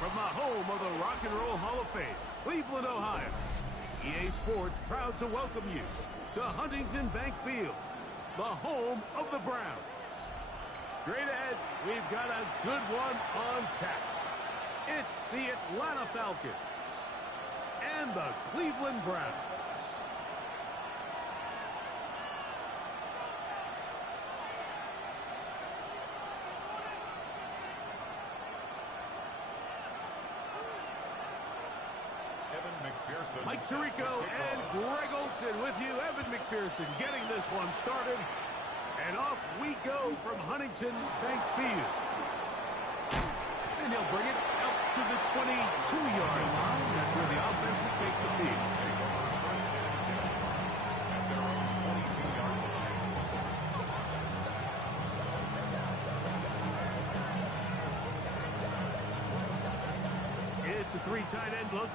From the home of the Rock and Roll Hall of Fame, Cleveland, Ohio, EA Sports proud to welcome you to Huntington Bank Field, the home of the Browns. Straight ahead, we've got a good one on tap. It's the Atlanta Falcons and the Cleveland Browns. Mike Tirico and Greg Olson with you. Evan McPherson getting this one started. And off we go from Huntington Bank Field. And he'll bring it out to the 22-yard line. That's where the offense will take the field. It's a three tight end look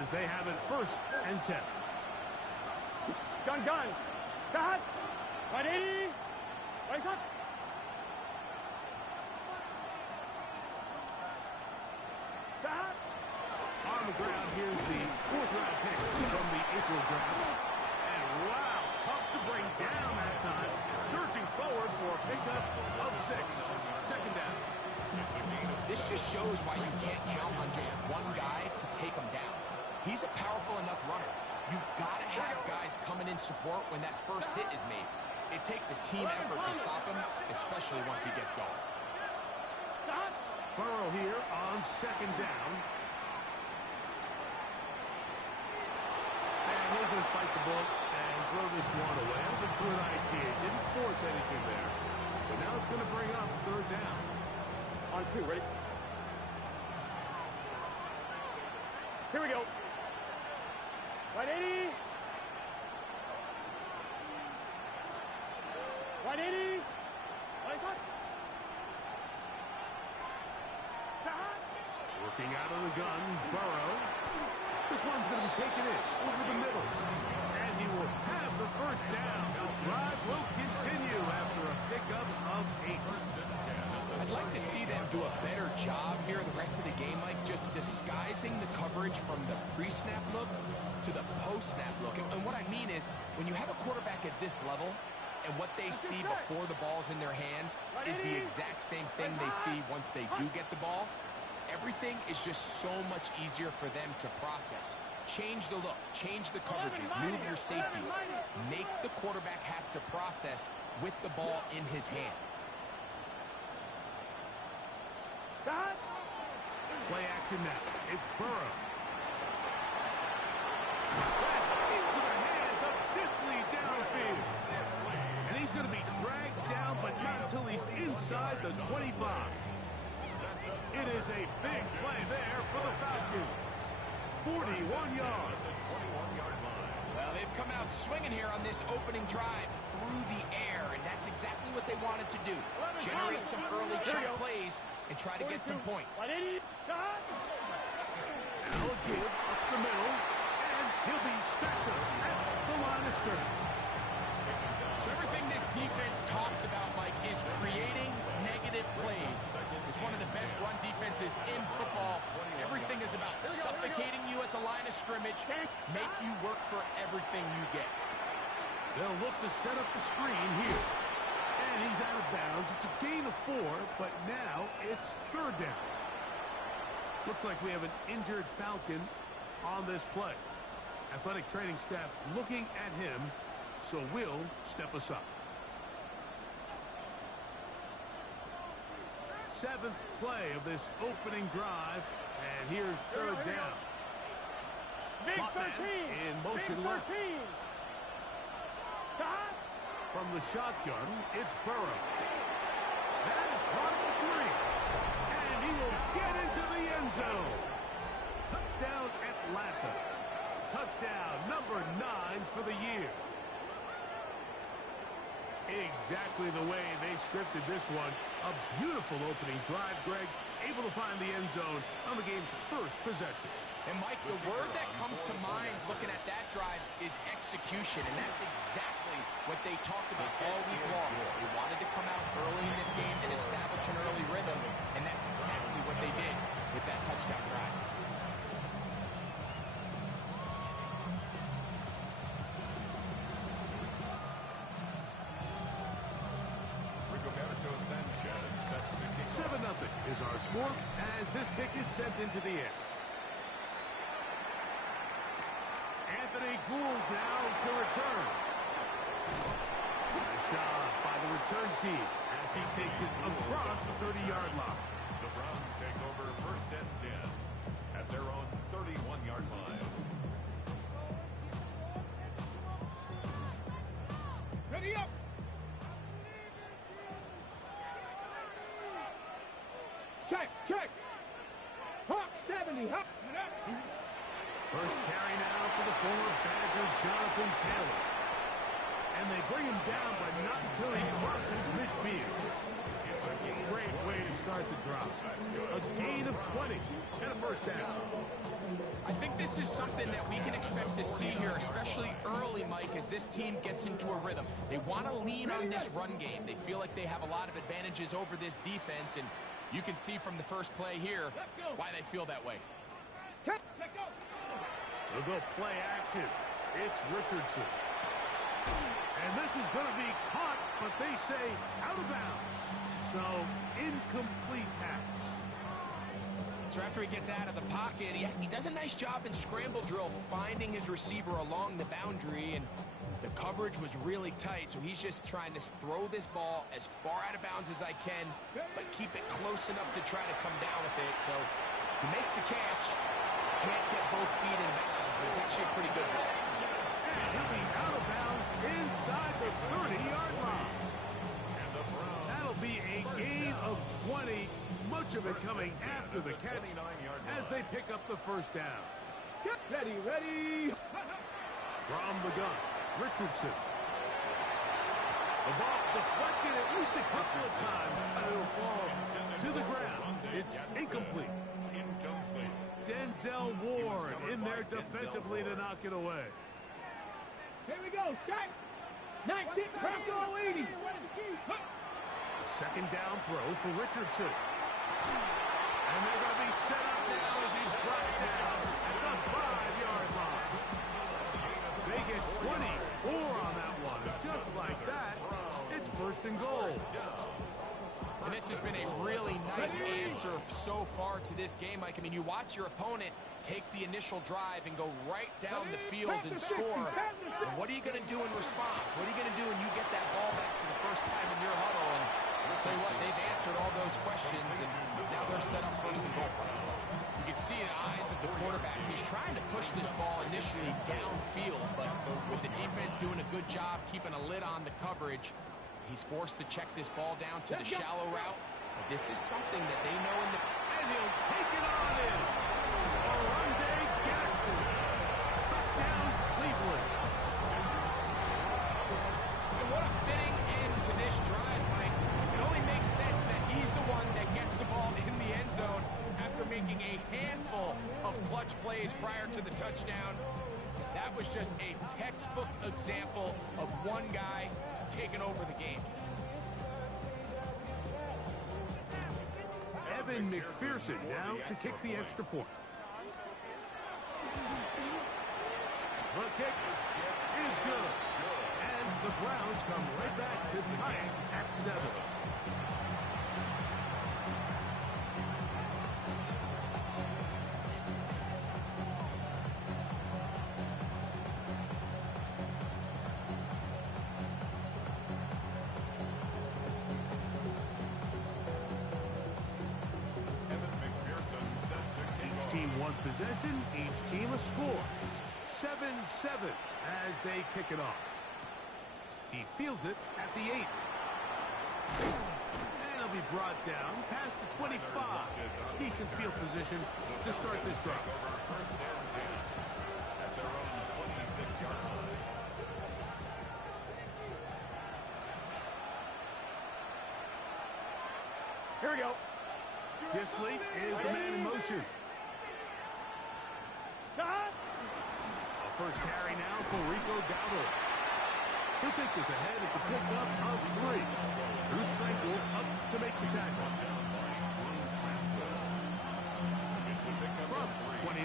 as they have it 1st and 10. Gun. Cut. 180. Right up. Cut. On the ground, here's the 4th-round pick from the Aefl draft. And wow, tough to bring down that time. Surging forward for a pickup of 6. 2nd down. This just shows why you can't count on just one guy to take him down. He's a powerful enough runner. You gotta have guys coming in support when that first hit is made. It takes a team effort to stop him, especially once he gets going. Burrow here on 2nd down. And he'll just bite the ball and throw this one away. That was a good idea. Didn't force anything there. But now it's going to bring up 3rd down. On 2, ready? Here we go. 180. 180. Right up. Working out of the gun, Burrow. This one's going to be taken in over the middle. And he will have the 1st down. The drive will continue after a pickup of 8. I'd like to see them do a better job here the rest of the game, Mike, just disguising the coverage from the pre-snap look to the post-snap look. And what I mean is, when you have a quarterback at this level, and what they see before the ball's in their hands is the exact same thing they see once they do get the ball, everything is just so much easier for them to process. Change the look, change the coverages, move your safeties. Make the quarterback have to process with the ball in his hand. Play action now. It's Burrow. That's into the hands of Disley downfield. And he's going to be dragged down, but not until he's inside the 25. It is a big play there for the Falcons. 41 yards. Well, they've come out swinging here on this opening drive through the air, and that's exactly what they wanted to do. Generate some early chunk plays and try to get some points. Now a give up the middle, and he'll be stacked up at the line of scrimmage. So everything this defense talks about, Mike, is creating negative plays. It's one of the best run defenses in football. Everything is about suffocating you at the line of scrimmage, make you work for everything you get. They'll look to set up the screen here. And he's out of bounds. It's a gain of 4, but now it's 3rd down. Looks like we have an injured Falcon on this play. Athletic training staff looking at him, so will step aside. 7th play of this opening drive, and here's 3rd down. Big Slot 13. man in motion Big left. 13. From the shotgun, it's Burrow. That is caught at the 3. And he will get into the end zone. Touchdown, Atlanta. Touchdown number 9 for the year. Exactly the way they scripted this one. A beautiful opening drive, Greg. able to find the end zone on the game's first possession. And Mike, the word that comes to mind looking at that drive is execution, and that's exactly what they talked about all week long. They wanted to come out early in this game and establish an early rhythm, and that's exactly what they did with that touchdown drive. Seven 0 is our score as this kick is sent into the air. Anthony Gould now to return. Nice job by the return team as he takes it across the 30-yard line. The Browns take over first and 10 at their own 31-yard line. Ready up. Check. Hawk 70. Hawk. First carry now for the former Badger Jonathan Taylor. And they bring him down, but not until he crosses midfield. It's a great way to start the drop. A gain of 20 and a first down. I think this is something that we can expect to see here, especially early, Mike, as this team gets into a rhythm. They want to lean on this run game. They feel like they have a lot of advantages over this defense, and you can see from the first play here why they feel that way. They'll go play action. It's Richardson. And this is going to be caught, but they say out of bounds. So, incomplete pass. So after he gets out of the pocket, he does a nice job in scramble drill finding his receiver along the boundary, and the coverage was really tight, so he's just trying to throw this ball as far out of bounds as I can, but keep it close enough to try to come down with it. So he makes the catch. Can't get both feet in bounds, but it's actually a pretty good ball. And he'll be out of bounds inside the 30-yard line. That'll be a gain of 20, much of it coming after the catch as they pick up the first down. Ready. From the gun, Richardson. The ball deflected at least a couple of times, and it'll fall to the ground. It's incomplete. Denzel Ward in there defensively to knock it away. Here we go. Shot. 19. Bronco 80. Second down throw for Richardson. And they're going to be set up now as he's brought down at the 5-yard line. They get 24 on that one. Just like that, it's first and goal. And this has been a really nice answer so far to this game, Mike. I mean, you watch your opponent take the initial drive and go right down the field and score. And what are you going to do in response? What are you going to do when you get that ball back for the first time in your huddle? And I'll tell you what, they've answered all those questions, and now they're set up first and goal. You can see in the eyes of the quarterback, he's trying to push this ball initially downfield, but with the defense doing a good job keeping a lid on the coverage, he's forced to check this ball down to the shallow route. But this is something that they know in the... And he'll take it on in. Orlando Gaston. Touchdown, Cleveland. And what a fitting end to this drive, Mike. It only makes sense that he's the one that gets the ball in the end zone after making a handful of clutch plays prior to the touchdown. That was just a textbook example of one guy taking over the game. Evan McPherson now to kick the extra point. The kick is good. And the Browns come right back to tie it at 7. One possession, each team a score. 7-7 as they kick it off. He fields it at the 8. And he'll be brought down past the 25. Decent field position to start this drive. First and 10 at their own 26-yard line. Here we go. Disley is the man in motion. Stop. A first carry now for Rico Dowdle. He'll take this ahead. It's a pickup of 3. Drew Tranquil up to make the tackle. From 29.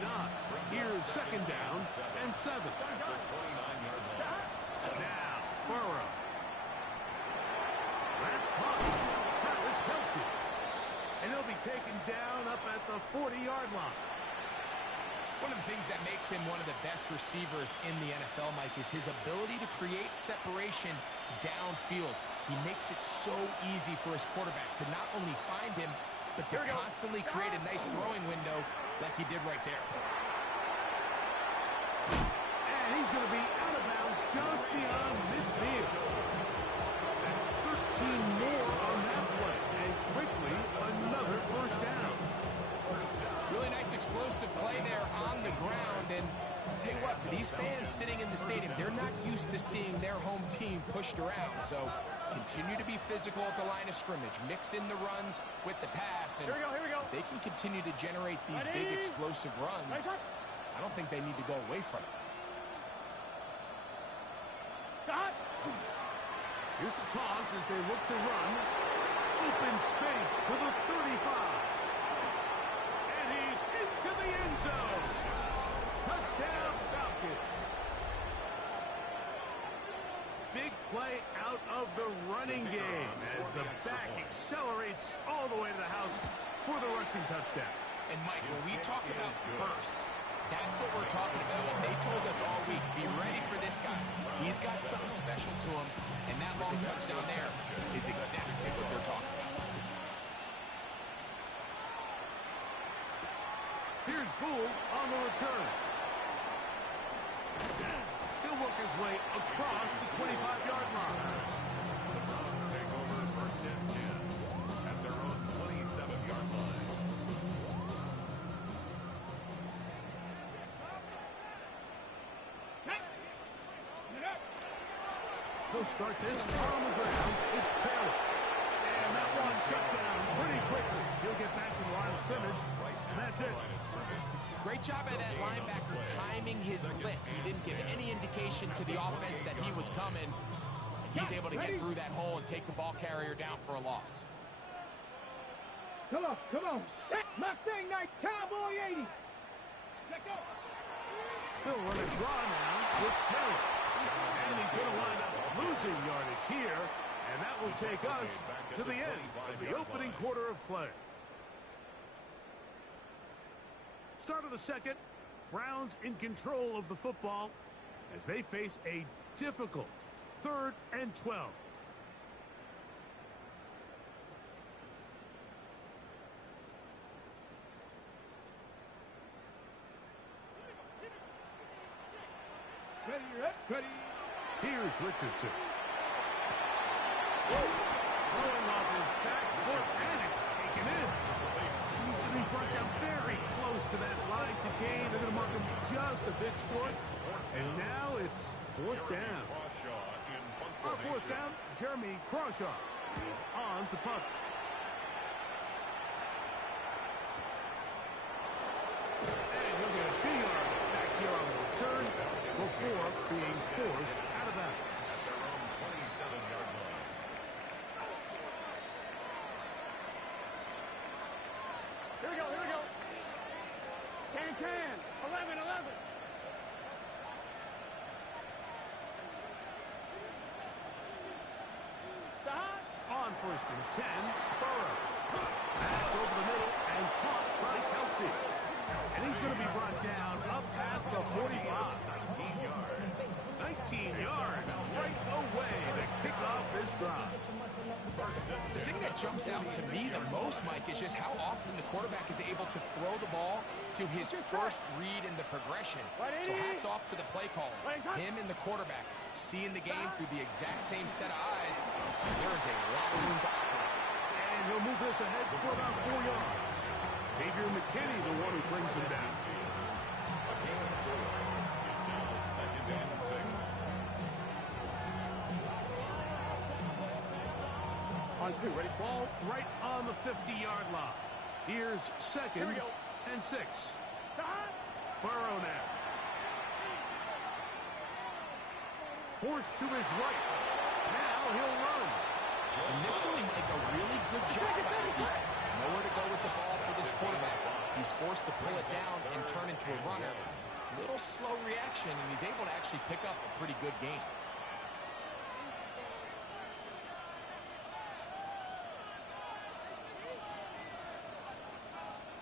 Here's second down and 7. Now, Burrow. That's caught. Travis Kelce. And he'll be taken down up at the 40-yard line. One of the things that makes him one of the best receivers in the NFL, Mike, is his ability to create separation downfield. He makes it so easy for his quarterback to not only find him, but to constantly create a nice throwing window like he did right there. And he's going to be out of bounds just beyond midfield. That's 13 more on that play. And quickly, another first down. Really nice explosive play there on the ground. And I'll tell you what, for these fans sitting in the stadium, they're not used to seeing their home team pushed around. So continue to be physical at the line of scrimmage. Mix in the runs with the pass. And Here we go. they can continue to generate these big explosive runs. I don't think they need to go away from it. Stop. Here's a toss as they look to run. Open space to the 35. And he's into the end zone. Touchdown, Falcons. Big play out of the running game as the back accelerates all the way to the house for the rushing touchdown. And Mike, when we talk about burst, that's what we're talking about. And they told us all week, be ready for this guy. He's got something special to him, and that long touchdown there is exactly what they're talking about. Here's Gould on the return. He'll work his way across the 25-yard line. The Browns take over first and 10 at their own 27-yard line. They'll start this on the ground. It's Taylor. And that one shut down pretty quickly. He'll get back to the line of scrimmage, and that's it. Great job by that linebacker timing his blitz. He didn't give any indication to the offense that he was coming. He's able to get through that hole and take the ball carrier down for a loss. Come on. Set Mustang Night Cowboy 80. Let go. He'll run a draw now with Taylor. And he's going to wind up losing yardage here. And that will take us to the end of the opening quarter of play. Start of the second. Browns in control of the football as they face a difficult 3rd and 12. Ready. Here's Richardson. Throwing off his back foot, and it's taken in. He's going to be brought down very close to that line to gain. They're going to mark him just a bit short. And now it's 4th down. Our 4th down, Jeremy Crawshaw is on to punt. And he'll get a few yards back here on the return before being forced out of bounds. Their own 27-yard line. Here we go. Can. 11. Stop. On 1st and 10, Burrow. That's over the middle and caught by Kelce. And he's going to be brought down up past the 45. 19 yards right away to kick off this drive. The thing that jumps out to me the most, Mike, is just how often the quarterback is able to throw the ball to his first read in the progression. So hats off to the play caller. Him and the quarterback seeing the game through the exact same set of eyes. There is a lot of room to operate. And he'll move this ahead for about 4 yards. Xavier McKinney, the one who brings him down. It's now 2nd and 6. On 2, ready? Ball right on the 50-yard line. Here's second and 6. Burrow now. Forced to his right. Now he'll run. Initially, Mike, a really good job by the defense. Nowhere to go with the ball for this quarterback. He's forced to pull it down and turn into a runner. Little slow reaction, and he's able to actually pick up a pretty good game.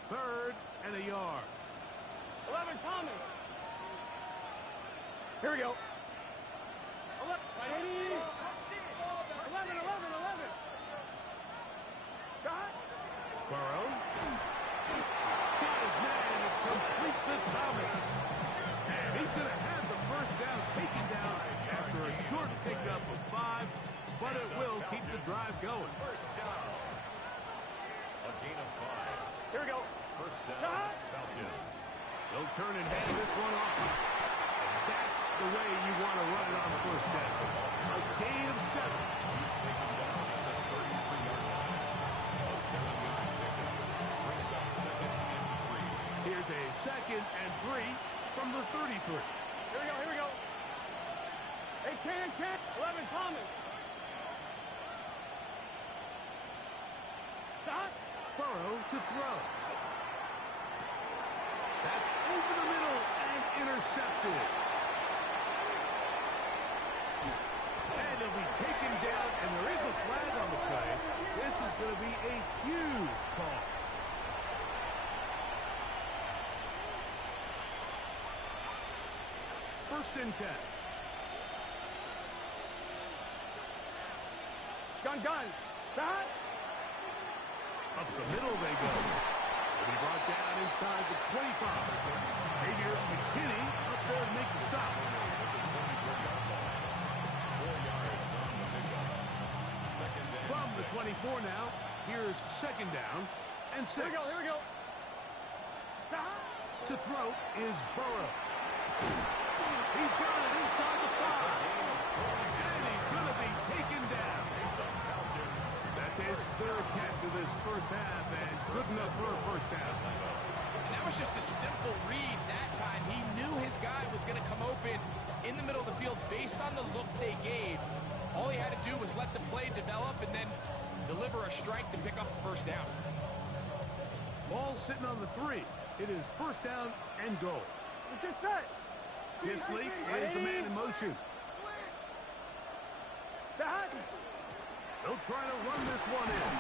Third and a yard. 11, Thomas. Here we go. 11, 11. Got. Burrow. Got his man. It's complete to Thomas. And he's going to have the first down taken down after a short pickup of 5, but it will keep the drive going. First down. A gain of 5. Here we go. First down, Falcons. They'll turn and hand this one off. And that's the way you want to run it on first down. A gain of 7. He's taken down at the 33-yard line. A 7-yard pickup brings up 2nd and 3. Here's a 2nd and 3 from the 33. Here we go. Hey, 10. 11, Thomas. Stop. Burrow to throw. That's over the middle and intercepted. And he'll be taken down, and there is a flag on the play. This is going to be a huge call. First and 10. Gun. Stop. Up the middle they go. Will be brought down inside the 25. Xavier McKinney up there to make the stop. 4 yards on the pickup. Second and From the 6. 24 now, here's second down and 6. Here we go. Stop. To throw is Burrow. He's got it inside the 5. And he's going to be taken down. That's his 3rd catch of this first half, and good enough for a first down. And that was just a simple read that time. He knew his guy was going to come open in the middle of the field based on the look they gave. All he had to do was let the play develop and then deliver a strike to pick up the first down. Ball sitting on the 3. It is first down and goal. Let's get set. Disley is the man in motion. Stop. They'll try to run this one in.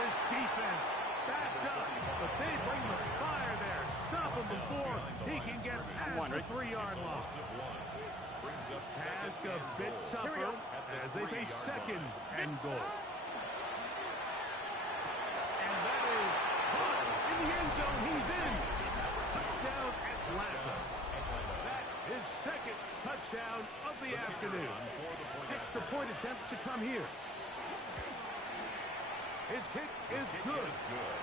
This defense backed up, but they bring the fire there. Stop him before he can get past the 3-yard line. Task a bit tougher as they face second and goal. And that is caught in the end zone. He's in. Touchdown Atlanta. That is second touchdown of the afternoon. Pick the point attempt to come here. His kick is good.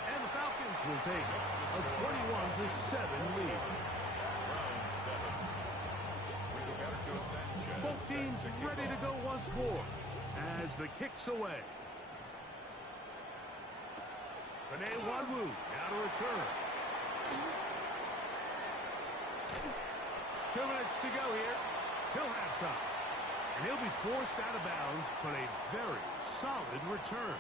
And the Falcons will take a 21-7 lead. Both teams ready to go once more as the kick's away. Rene Wanwu now to return. 2 minutes to go here till halftime. And he'll be forced out of bounds, but a very solid return.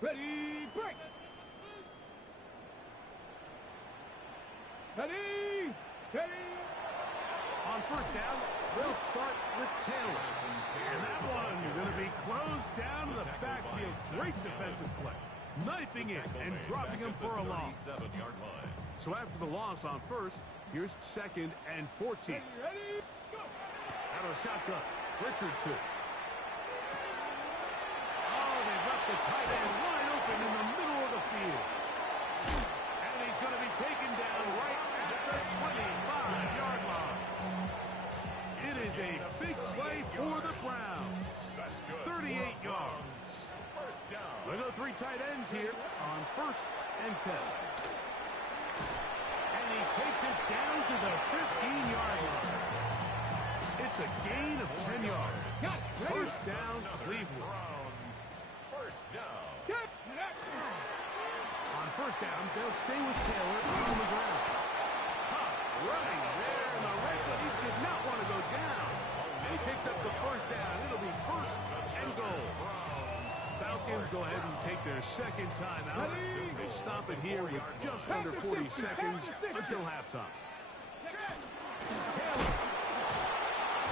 Ready, break. Ready, steady. On first down, they'll start with Taylor. And that one going to be closed down to the backfield. Great defensive play. Knifing it and dropping him for a loss. So after the loss on first, here's second and 14. Ready, go. Out of shotgun, Richardson. Oh, they've left the tight end wide open in the middle of the field. And he's going to be taken down right at the 25-yard line. It is a big play for the Browns. 38 yards. They'll go 3 tight ends here on first and 10. And he takes it down to the 15-yard line. It's a gain of 10 yards. First down, Cleveland. down. On first down, they'll stay with Taylor on the ground. Tough running there in the red zone. He did not want to go down. And he picks up the first down. It'll be first and goal. Falcons go ahead and take their second time out. They stop it here with just under 40 seconds until halftime. Taylor.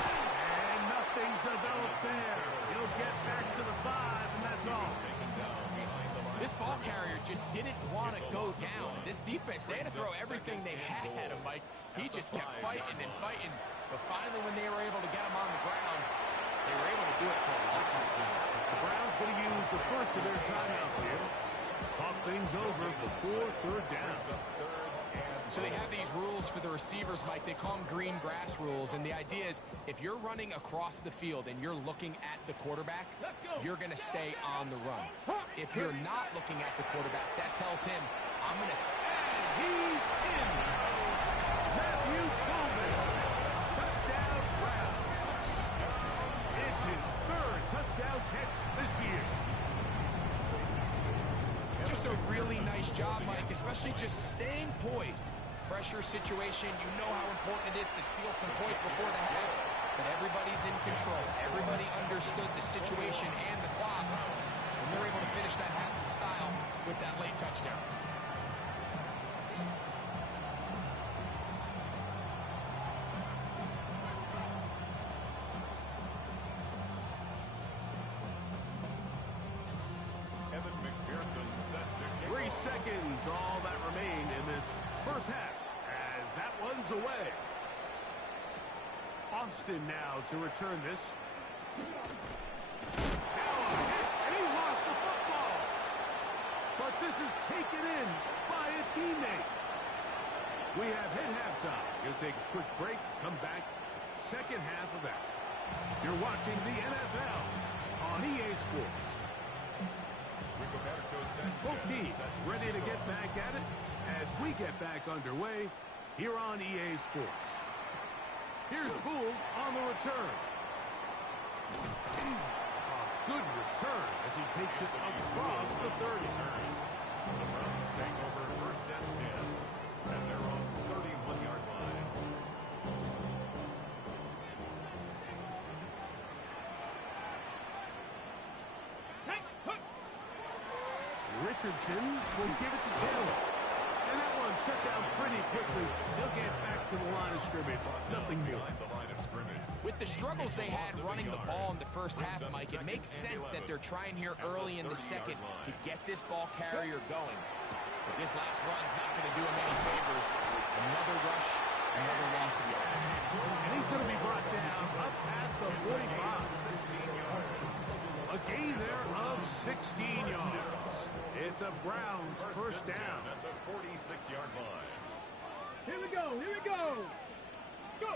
And nothing developed there. He'll get back to the 5, and that's all. This ball carrier just didn't want to go down. This defense, they had to throw everything they had at him, Mike. He just kept fighting and fighting. But finally, when they were able to get him on the ground, they were able to do it for a loss. The Browns going to use the first of their timeouts here. Talk things over before third down. So they have these rules for the receivers, Mike. They call them green grass rules. And the idea is if you're running across the field and you're looking at the quarterback, you're going to stay on the run. If you're not looking at the quarterback, that tells him, I'm going to... And he's in. Matthew Coleman. Touchdown, Browns. It's his third touchdown catch this year. Just a really nice job, Mike, especially just staying poised. Pressure situation, you know how important it is to steal some points before the half. But everybody's in control. Everybody understood the situation and the clock. And they're able to finish that half in style with that late touchdown. Evan McPherson set to kick 3 off. seconds, all that remained in this first half, as that one's away. Austin now to return this. Now a hit, and he lost the football. But this is taken in by a teammate. We have hit halftime. We'll take a quick break, come back, second half of action. You're watching the NFL on EA Sports. Rigoberto Sanchez Both teams set to ready to kick get off. back at it as we get back underway here on EA Sports. Here's Gould on the return. A good return as he takes it across the 30. The Browns take over first and 10, and they're on the 31-yard line. Richardson will give it to Taylor. And that one shut down pretty quickly. He'll get back to the line of scrimmage. Nothing new. Behind the line of scrimmage. With the struggles they had running the ball in the first half, Mike, it makes sense that they're trying here early in the second to get this ball carrier going. But this last run's not going to do him any favors. Another rush, another loss of yards. And he's going to be brought down up past the 45. A gain there of 16 yards. It's a Browns first down. At the 46-yard line. Here we go. Here we go. Go.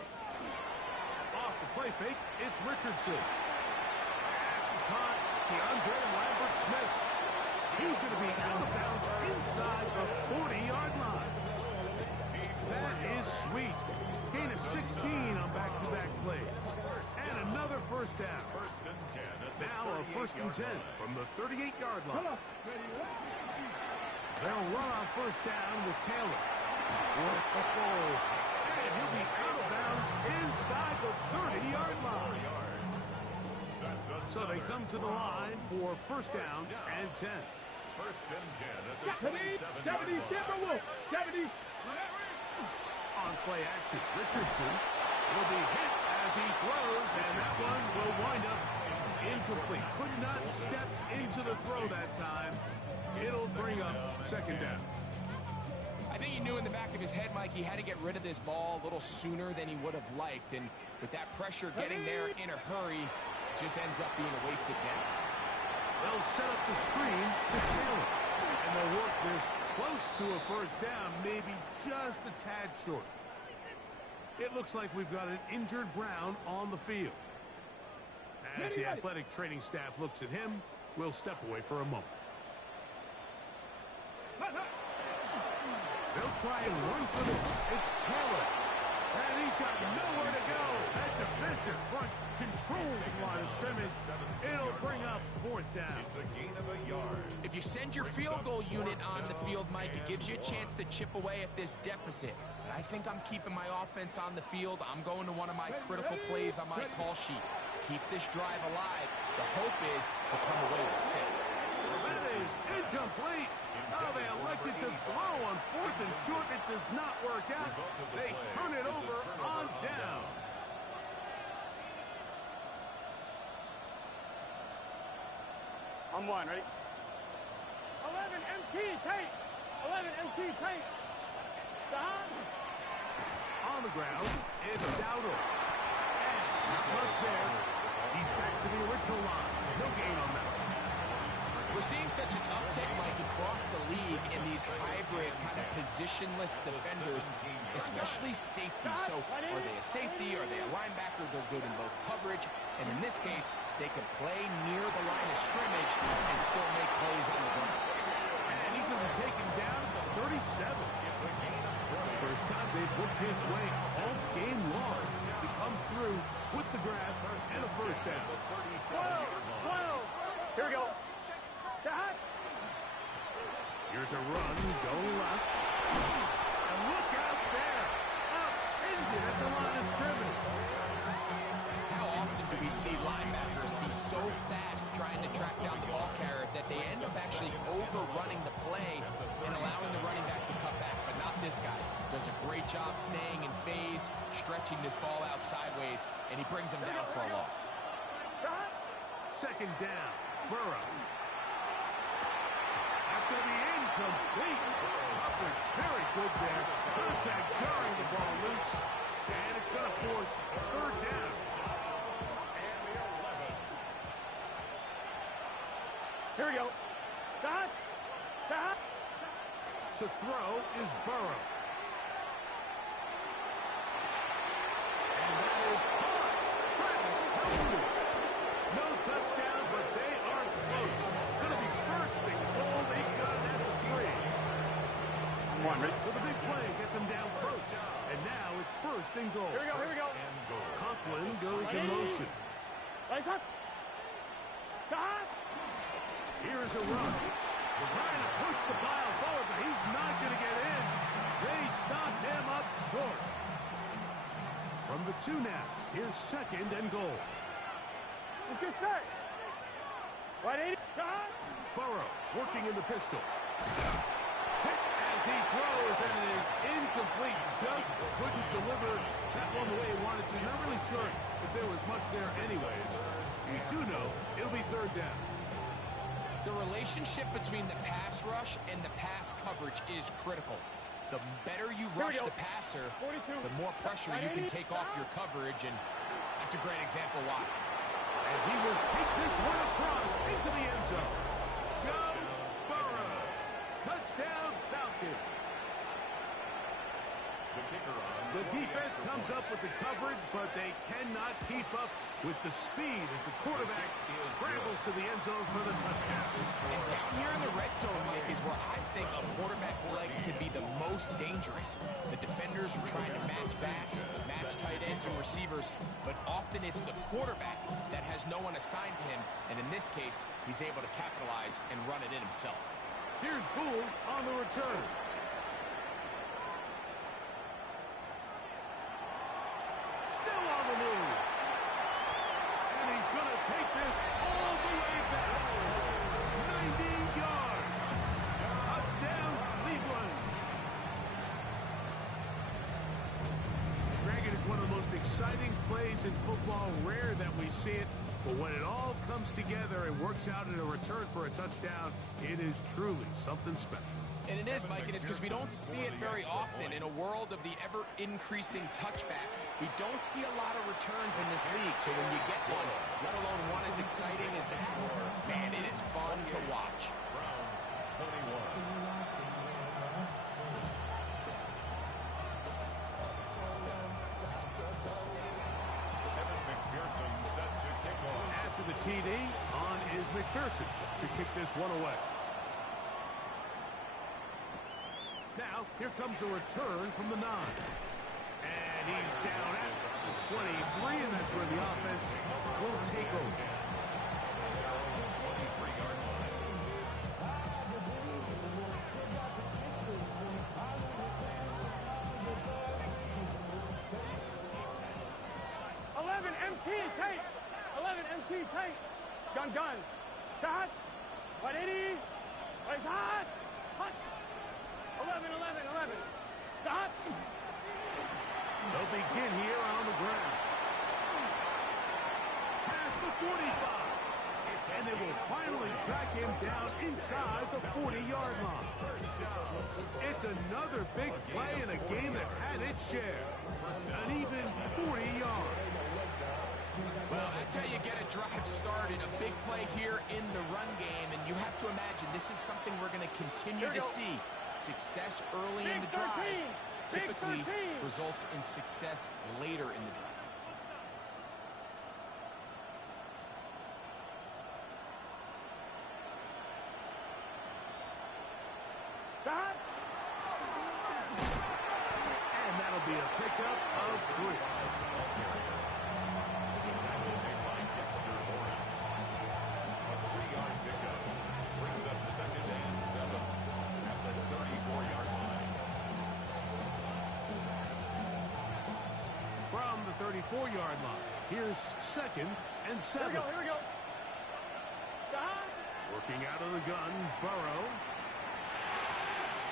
Off the play fake, it's Richardson. Pass is caught. DeAndre Lambert-Smith. He's going to be out of bounds inside the 40-yard line. That is sweet. Gain of 16 on back-to-back plays. And another first down. First and 10 at the Now a first and 10 line. from the 38-yard Come line. on. Ready, ready. They'll run on first down with Taylor. And he'll be out of bounds inside the 30-yard line. That's So they come to the line for first down and 10. First and 10 at the 70, 27-yard 70, line. Timberwolves. 70. On play action, Richardson will be hit as he throws, and that one will wind up incomplete. Could not step into the throw that time. It'll bring up second down. I think he knew in the back of his head, Mike, he had to get rid of this ball a little sooner than he would have liked. And with that pressure getting there in a hurry, it just ends up being a wasted down. They'll set up the screen to Taylor. And they'll work this close to a first down, maybe just a tad short. It looks like we've got an injured Brown on the field. As the athletic training staff looks at him, we'll step away for a moment. They'll try and run for this. It's Taylor. And he's got nowhere to go. That defensive front controls the line of scrimmage. It'll bring up fourth down. It's a gain of a yard. If you send your field goal unit on the field, Mike, it gives you a chance to chip away at this deficit. But I think I'm keeping my offense on the field. I'm going to one of my critical plays on my call sheet. Keep this drive alive. The hope is to come away with 6. That is incomplete. Oh, they elected to throw on 4th and short. It does not work out. They turn it over on down. On 1, ready? 11 MT tight. 11 MT tight. Stop. On the ground, it's Dowdle. And not much there. He's back to the original line. No gain on that. We're seeing such an uptick, Mike, across the league in these hybrid kind of positionless defenders, especially safety. So are they a safety? Are they a linebacker? They're good in both coverage. And in this case, they can play near the line of scrimmage and still make plays on the ground. And he's going to be taken down at the 37. It's a gain of 20. First time they've worked his way all game long. He comes through with the grab and a first down. 12. Here we go. Stop. Here's a run, go left. And look out there. Upended at the line of scrimmage. How often do we see linebackers be so fast trying to track down the ball carrier that they end up actually overrunning the play and allowing the running back to cut back? But not this guy. Does a great job staying in phase, stretching this ball out sideways, and he brings him down for a loss. Second down, Burrow. That's going to be incomplete. Coverage very good there. Contact jarring the ball loose. And it's going to force third down. Here we go. Stop. Stop. To throw is Burrow. And that is caught. Travis Kelce. No touchdown, but they are close. Going to be first and goal. They got it at the 3. 1, ready? So the big play gets them down close. And now it's first and goal. Here we go, here we go. Conklin goes in motion. Lights up. Stop. Here's a run. They're trying to push the pile forward, but he's not going to get in. They stop him up short. From the 2 now, here's second and goal. Let's get set. Right, 80. Stop. Burrow working in the pistol. Hit as he throws, and it is incomplete. Just couldn't deliver that one the way he wanted to. Not really sure if there was much there anyways. You do know it'll be third down. The relationship between the pass rush and the pass coverage is critical. The better you rush the passer, 42. the more pressure you can take off your coverage, and that's a great example why. And he will take this one across into the end zone. Go Burrow. Touchdown Falcons. The kicker on. The defense comes up with the coverage, but they cannot keep up with the speed as the quarterback scrambles to the end zone for the touchdown. And down here in the red zone, Mike, is where I think a quarterback's legs can be the most dangerous. The defenders are trying to match backs, match tight ends and receivers, but often it's the quarterback that has no one assigned to him, and in this case, he's able to capitalize and run it in himself. Here's Gould on the return. Still on the move. And he's going to take this all the way back. 90 yards. Touchdown, Cleveland. Greg, it is one of the most exciting plays in football. Rare that we see it. But when it all comes together and works out in a return for a touchdown, it is truly something special. And it is, Mike, and it's because we don't see it very often in a world of the ever-increasing touchback. We don't see a lot of returns in this league, so when you get one, let alone one as exciting as that, man, it is fun to watch. Browns 21. After the TD, on is McPherson to kick this one away. Now, here comes a return from the 9. And he's down at the 23. That's where the offense will take over. 23-yard line. 11 MT tight. 11 MT tight. Gun. Shot. 180. Right hot. Hot. 11. Shot. They'll begin here on the ground. Past the 45. And they will finally track him down inside the 40-yard line. It's another big play in a game that's had its share. An even 40 yards. Well, that's how you get a drive started. A big play here in the run game. And you have to imagine this is something we're going to continue to see. Success early in the drive typically results in success later in the drive. Shot. And that'll be a pickup of 3. Brings up 2nd and 7 at the 34-yard line. From the 34-yard line, here's 2nd and 7. Here we go. Shot. Working out of the gun, Burrow.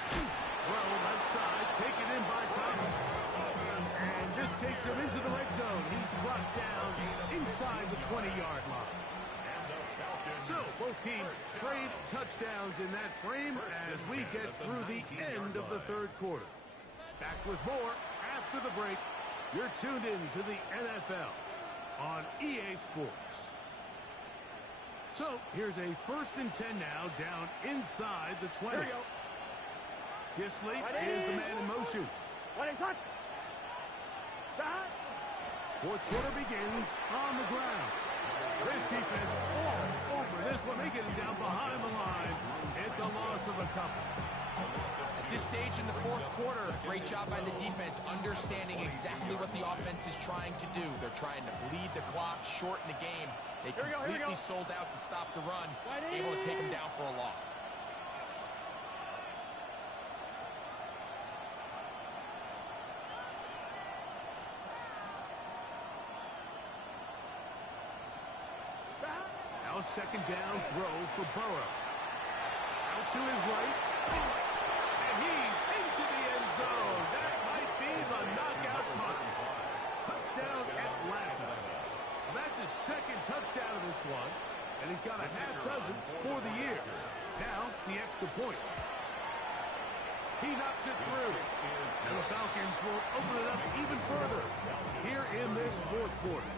Throw left side, taken in by Thomas. And this takes him into the red zone. He's brought down inside the 20-yard line. So, both teams trade touchdowns in that frame as we get through the end of the third quarter. Back with more after the break. You're tuned in to the NFL on EA Sports. So, here's a 1st and 10 now down inside the 20. Here we go. Disley is the man in motion. What is that? Shot. Fourth quarter begins on the ground. This defense all over this one. They get him down behind the line. It's a loss of a couple. At this stage in the fourth quarter, great job by the defense, understanding exactly what the offense is trying to do. They're trying to bleed the clock, shorten the game. They completely sold out to stop the run, able to take them down for a loss. Now 2nd down throw for Burrow. Out to his right. And he's into the end zone. That might be the knockout punch. Touchdown Atlanta. That's his 2nd touchdown of this one. And he's got a half dozen for the year. Now the extra point. He knocks it through. And the Falcons will open it up even further here in this fourth quarter.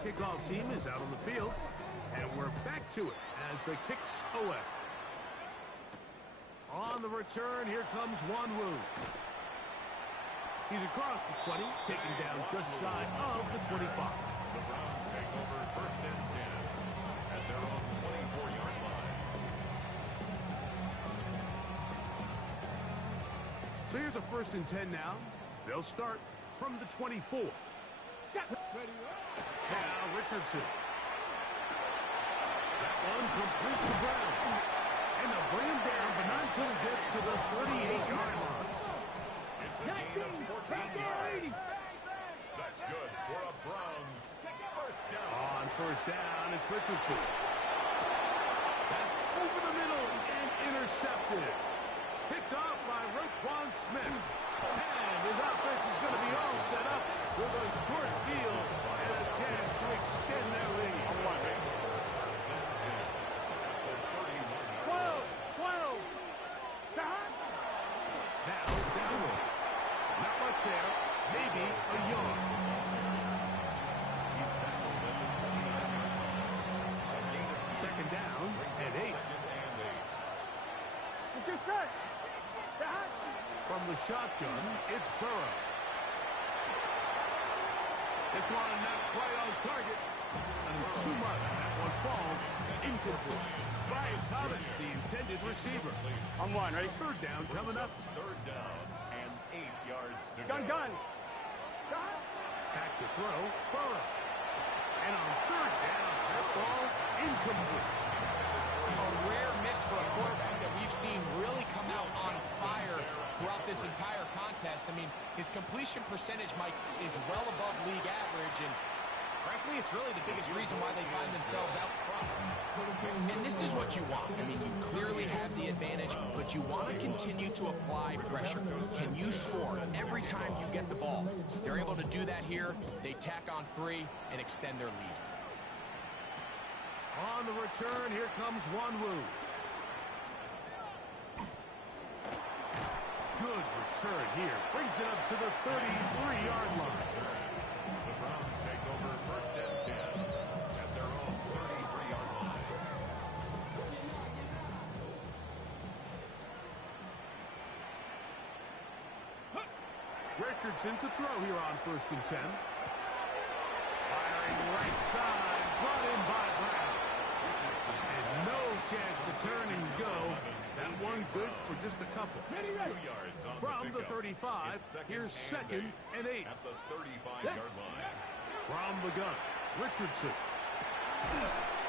Kickoff team is out on the field, and we're back to it as the kicks away. On the return, here comes Wanwu. He's across the 20, taken down just shy of the 25. The Browns take over 1st and 10 at their own 24-yard line. So here's a 1st and 10 now. They'll start from the 24. Now Richardson. That one completes the ground. And they'll bring him down, but not until he gets to the 38-yard line. It's a gain of 14 yards. That's good for a Browns 1st down. On 1st down, it's Richardson. That's over the middle and intercepted. Picked off by Roquan Smith. And his offense is going to be all set up with a short field and a chance to extend their lead. 12. Shot. Now downward. Not much there. Maybe a yard. He's tackled at the 29-yard line. 2nd down and 8. It's your set. Shot. From the shotgun, it's Burrow. This one not quite on target. Too much. That one falls incomplete. Brian Thomas, the intended receiver. On one, ready? Third down coming up. Third down and 8 yards to Gun, go. gun. Back to throw. Burrow. And on third down, that ball incomplete. A rare miss for a quarterback that we've seen really come out on fire throughout this entire contest. I mean, his completion percentage, Mike, is well above league average, and frankly, it's really the biggest reason why they find themselves out front. And this is what you want. I mean, you clearly have the advantage, but you want to continue to apply pressure. Can you score every time you get the ball? They're able to do that here. They tack on 3 and extend their lead. On the return, here comes Wanwu. Good return here. Brings it up to the 33-yard line. The Browns take over first and 10 at their own 33-yard line. Richardson to throw here on first and 10. Firing right side, brought in by Brown. And no chance to turn and go. That one good for just a couple. 2 yards on From the pickup. 35, It's here's second and 8. At the 35-yard line. From the gun, Richardson.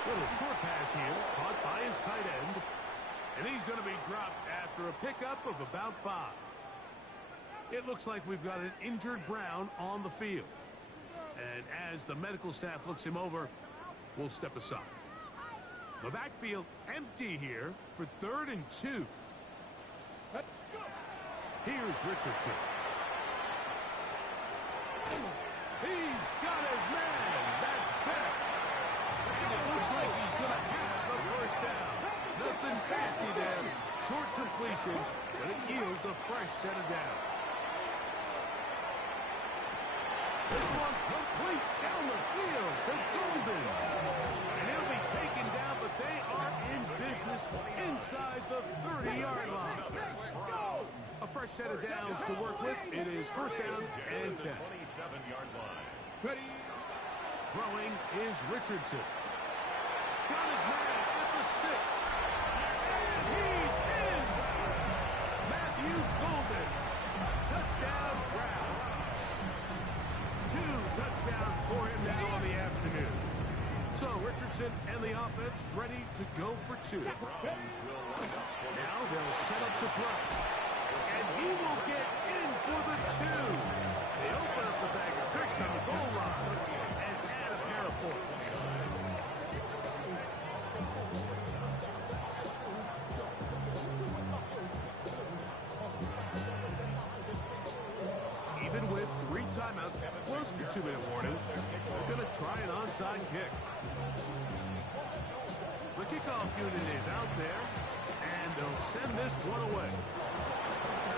Little short pass here, caught by his tight end. And he's going to be dropped after a pickup of about 5. It looks like we've got an injured Brown on the field. And as the medical staff looks him over, we'll step aside. The backfield empty here for 3rd and 2. Here's Richardson. He's got his man. That's Best. And it looks like he's going to have the first down. Nothing fancy there. Short completion, but it yields a fresh set of downs. This one complete down the field to Golden. And he'll be taken down, but they are in business inside the 30-yard line. A fresh set of downs to work with. It is first down and 10. 27-yard line. Ready. Throwing is Richardson. Got his man at the 6. And he's in. Matthew Golden. Touchdown Brown. 2 touchdowns for him now on the afternoon. So Richardson and the offense ready to go for 2. Now they'll set up to throw. And he will get in for the 2. They open up the bag of tricks on the goal line and add a pair of points. Even with 3 timeouts plus the 2-minute warning, they're going to try an onside kick. The kickoff unit is out there, and they'll send this one away.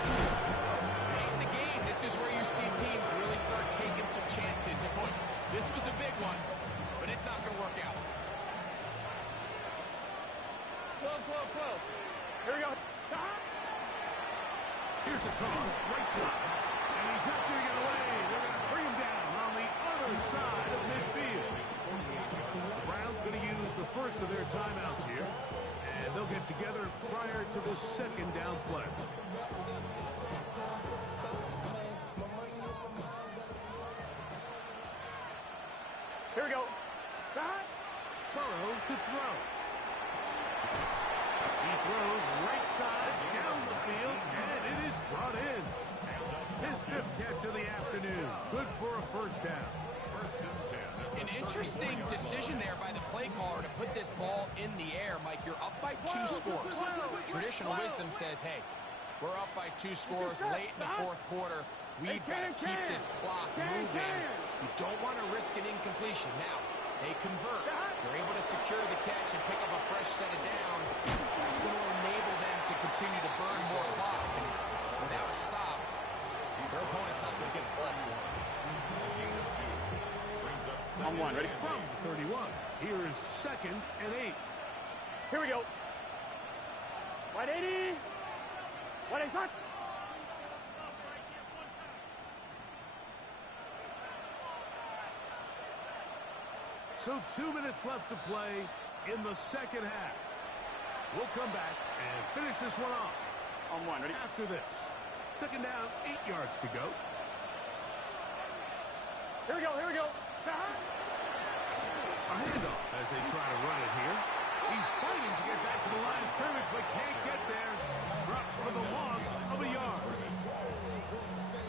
Late in the game, this is where you see teams really start taking some chances. And boy, this was a big one, but it's not going to work out. 12, 12, 12. Here we go. Here's a toss, right side, and he's not going to get away. They're going to bring him down on the other side of midfield. The Browns going to use the first of their timeouts here, and they'll get together prior to the second down play. Here we go. Burrow to throw. He throws right side down the field, and it is brought in. His 5th catch of the afternoon. Good for a first down. First and 10. An interesting decision there by the play caller to put this ball in the air. Mike, you're up by 2 scores. Traditional wisdom says, hey, we're up by 2 scores late in the 4th quarter. We've got to keep this clock moving. You don't want to risk an incompletion. Now, they convert. They're able to secure the catch and pick up a fresh set of downs. That's going to enable them to continue to burn more clock. And without a stop, their opponent's not going to get the ball. On 1, ready? From 31, here's second and 8. Here we go. 180. 180. So 2 minutes left to play in the second half. We'll come back and finish this one off. On one, ready? After this. Second down, 8 yards to go. Here we go, here we go. A handoff as they try to run it here. He's fighting to get back to the line of scrimmage, but can't get there. Drops for the loss of a yard.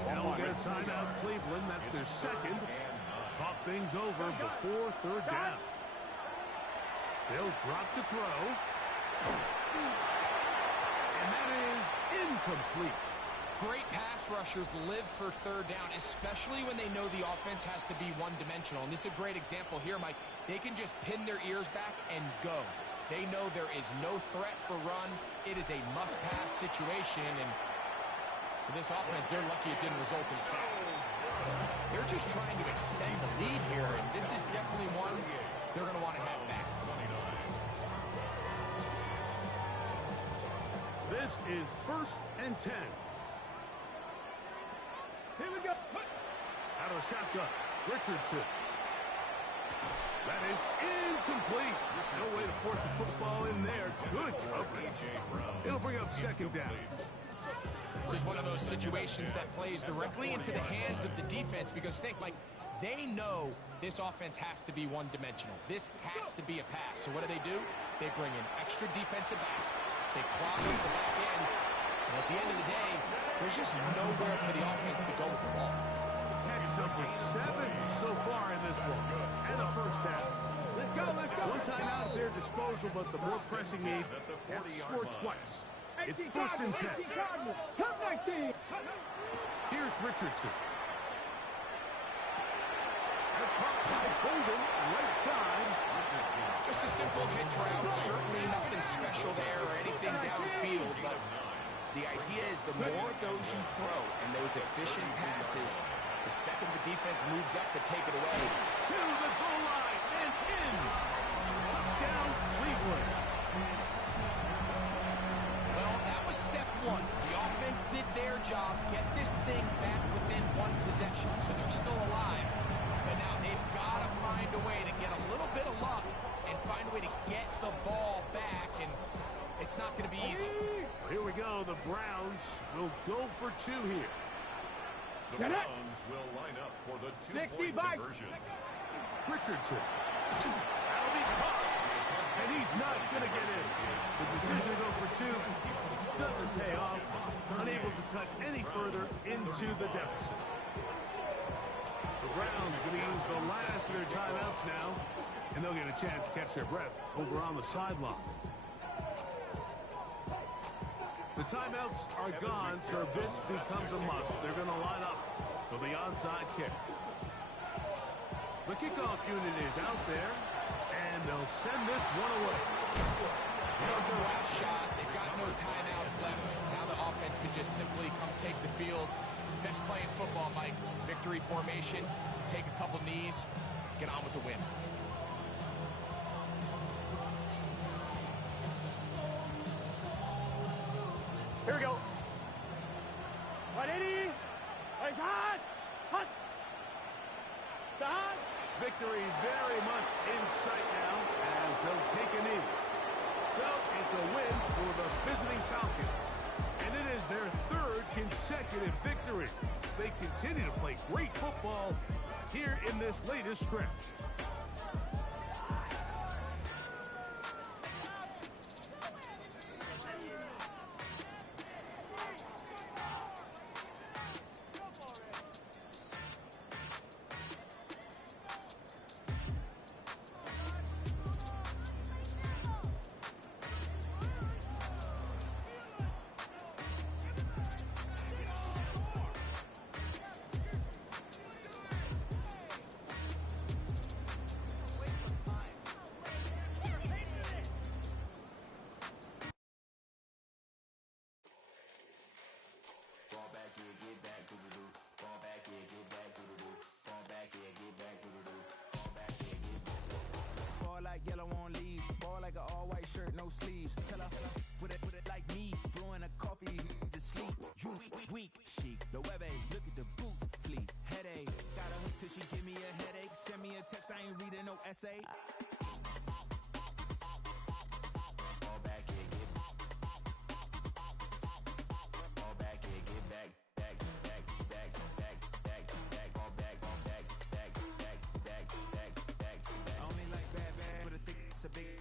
Now we'll get a timeout, Cleveland. That's their second. Talk things over before third down. They'll drop to throw. And that is incomplete. Great pass rushers live for third down, especially when they know the offense has to be one-dimensional. And this is a great example here, Mike. They can just pin their ears back and go. They know there is no threat for run. It is a must-pass situation, and for this offense, they're lucky it didn't result in a sack. They're just trying to extend the lead here, and this is definitely one they're going to want to have back. This is 1st and 10. Here we go. Out of shotgun, Richardson. That is incomplete. No way to force the football in there. Good coverage. It'll bring up second down. This is one of those situations that plays directly into the hands of the defense because think, like, they know this offense has to be one-dimensional. This has to be a pass. So what do? They bring in extra defensive backs. They clog up the back end. And at the end of the day, there's just nowhere for the offense to go with the ball. Catch number 7 so far in this one. And a first down. Let's go, let's go. One time out at their disposal, but the more pressing need, have to score twice. It's 1st and 10. Come 19. Here's Richardson. That's caught by Golden, right side. Just a simple hitch route. Certainly nothing special there or anything downfield, but the idea is the more of those you throw and those efficient passes, the second the defense moves up to take it away. To the goal line and in. Touchdown, Cleveland. Well, that was step one. The offense did their job, get this thing back within one possession, so they're still alive. But now they've got to find a way to get a little bit of luck and find a way to get the ball back, and it's not going to be easy. Here we go. The Browns will go for 2 here. The Browns will line up for the 2-point conversion. Richardson. That'll be caught. And he's not going to get in. The decision to go for 2 doesn't pay off. Unable to cut any further into the deficit. The Browns going to use the last of their timeouts now, and they'll get a chance to catch their breath over on the sideline. The timeouts are gone, so this becomes a must. They're going to line up for the onside kick. The kickoff unit is out there, and they'll send this one away. There's their last shot. They've got no timeouts left. Now the offense can just simply come take the field. Best play in football, Mike. Victory formation, take a couple knees, get on with the win. Here we go. 180. It's hot. Hot. It's hot. Victory very much in sight now as they'll take a knee. So it's a win for the visiting Falcons. And it is their 3rd consecutive victory. They continue to play great football here in this latest stretch. Yellow on leaves, ball like an all-white shirt, no sleeves. Tell her, put it like me, blowing a coffee, he's asleep. You weak, chic, the web look at the boots, fleet, headache. Got a hook till she give me a headache, send me a text, I ain't reading no essay.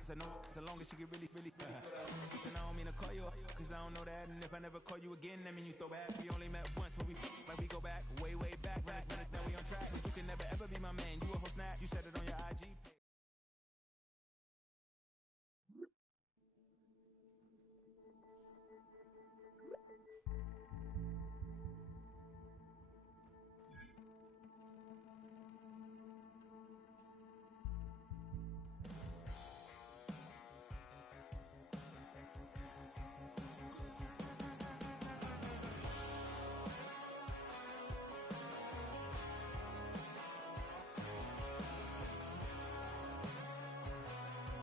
I know as long as you get really listen, I don't mean to call you up, cause I don't know that. And if I never call you again, that mean you throw back. We only met once, but we go back, way back. Run it down, we on track. You can